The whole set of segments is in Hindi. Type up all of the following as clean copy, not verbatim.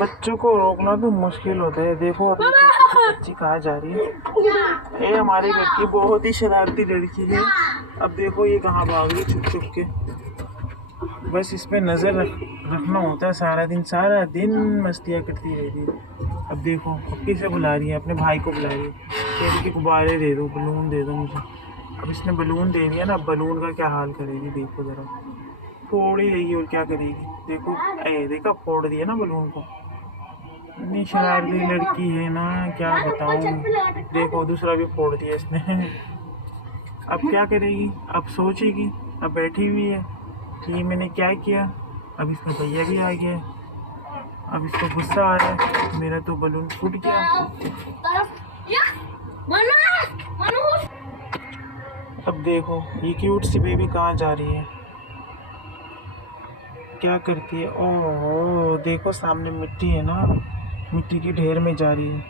बच्चों को रोकना तो मुश्किल होता है। देखो अभी बच्ची कहाँ जा रही है। ये हमारे घर की बहुत ही शरारती लड़की है। अब देखो ये कहाँ भाग रही छुप छुप के। बस इस पे नज़र रखना होता है सारा दिन मस्तियाँ करती रहती है। अब देखो अब किसे बुला रही है, अपने भाई को बुला रही है। कह रही कि गुब्बारे दे दो, बलून दे दो मुझे। अब इसने बलून दे दिया ना, अब बलून का क्या हाल करेगी देखो ज़रा। फोड़ ही देगी और क्या करेगी। देखो देखा फोड़ दिया ना बलून को। इतनी शरारती लड़की है ना, क्या बताऊँ। देखो दूसरा भी फोड़ दिया इसने। अब क्या करेगी, अब सोचेगी। अब बैठी हुई है कि ये मैंने क्या किया। अब इसका भैया भी आ गया। अब इसको गुस्सा आ रहा है, मेरा तो बलून फूट गया। अब देखो ये क्यूट सी बेबी कहाँ जा रही है, क्या करती है। ओह देखो सामने मिट्टी है ना, मिट्टी के ढेर में जा रही है,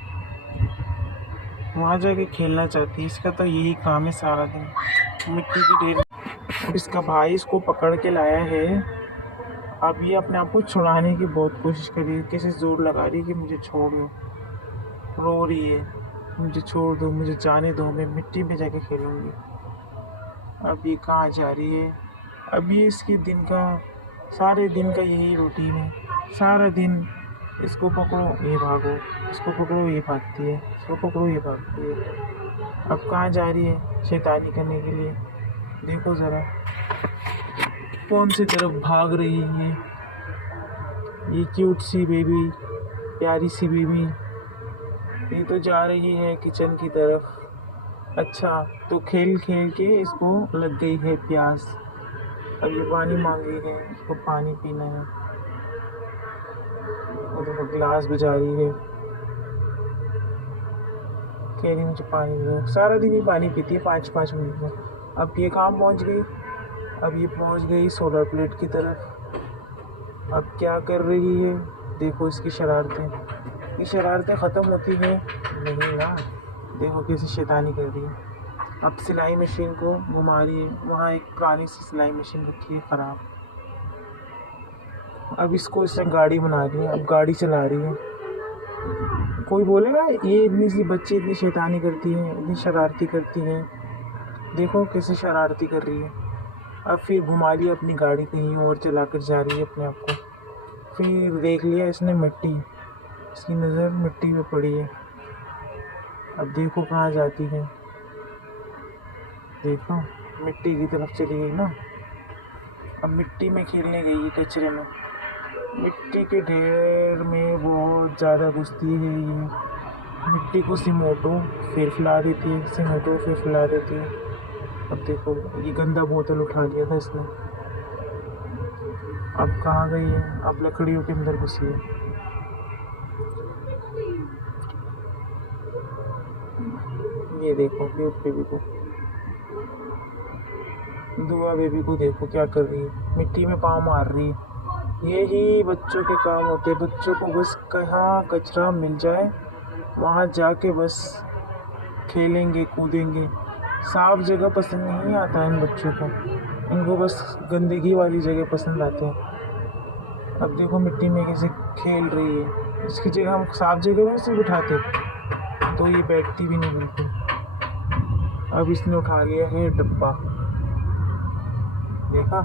वहाँ जाके खेलना चाहती है। इसका तो यही काम है सारा दिन मिट्टी के ढेर। अब इसका भाई इसको पकड़ के लाया है। अब ये अपने आप को छुड़ाने की बहुत कोशिश कर रही है, कैसे जोर लगा रही है कि मुझे छोड़ दो। रो रही है, मुझे छोड़ दो, मुझे जाने दो, मैं मिट्टी में जाके खेलूँगी। अब ये कहाँ जा रही है। अब ये इसके दिन का, सारे दिन का यही रूटीन है। सारा दिन इसको पकड़ो ये भागो, इसको पकड़ो ये भागती है, इसको पकड़ो ये भागती है। अब कहाँ जा रही है शैतानी करने के लिए। देखो ज़रा कौन सी तरफ भाग रही है ये क्यूट सी बेबी, प्यारी सी बेबी। ये तो जा रही है किचन की तरफ। अच्छा तो खेल खेल के इसको लग गई है प्यास। अब ये पानी मांग रही है, इसको पानी पीना है। और देखो गिलास बजा रही है, कह रही मुझे पानी दो। सारा दिन ही पानी पीती है 5-5 मिनट में। अब ये कहाँ पहुँच गई, अब ये पहुँच गई सोलर प्लेट की तरफ। अब क्या कर रही है, देखो इसकी शरारतें। ये शरारतें ख़त्म होती है नहीं ना। देखो कैसे शैतानी कर रही है। अब सिलाई मशीन को घुमा रही है, वहाँ एक पुरानी सी सिलाई मशीन रखी है ख़राब। अब इसको इससे गाड़ी बना रही है, अब गाड़ी चला रही है। कोई बोलेगा ये इतनी सी बच्ची इतनी शैतानी करती है, इतनी शरारती करती है। देखो कैसे शरारती कर रही है। अब फिर घुमा लिया अपनी गाड़ी, कहीं और चला कर जा रही है अपने आप को। फिर देख लिया इसने मिट्टी, इसकी नज़र मिट्टी में पड़ी है। अब देखो कहाँ जाती है, देखो मिट्टी की तरफ चली गई ना। अब मिट्टी में खेलने गई है, कचरे में, मिट्टी के ढेर में बहुत ज़्यादा घुसती है ये। मिट्टी को सिमोटो फिर फैला देती है, सिमोटो फिर फैला देती है। अब देखो ये गंदा बोतल उठा लिया था इसने। अब कहाँ गई है, अब लकड़ियों के अंदर घुसी है। ये देखो क्यूट बेबी को, दुआ बेबी को देखो क्या कर रही है, मिट्टी में पाँव मार रही है। यही बच्चों के काम होते हैं। बच्चों को बस कहाँ कचरा मिल जाए वहाँ जाके बस खेलेंगे कूदेंगे। साफ जगह पसंद नहीं आता इन बच्चों को, इनको बस गंदगी वाली जगह पसंद आते हैं। अब देखो मिट्टी में कैसे खेल रही है। इसकी जगह हम साफ जगह में से बिठाते तो ये बैठती भी नहीं बिल्कुल। अब इसने उठा लिया है डब्बा, देखा।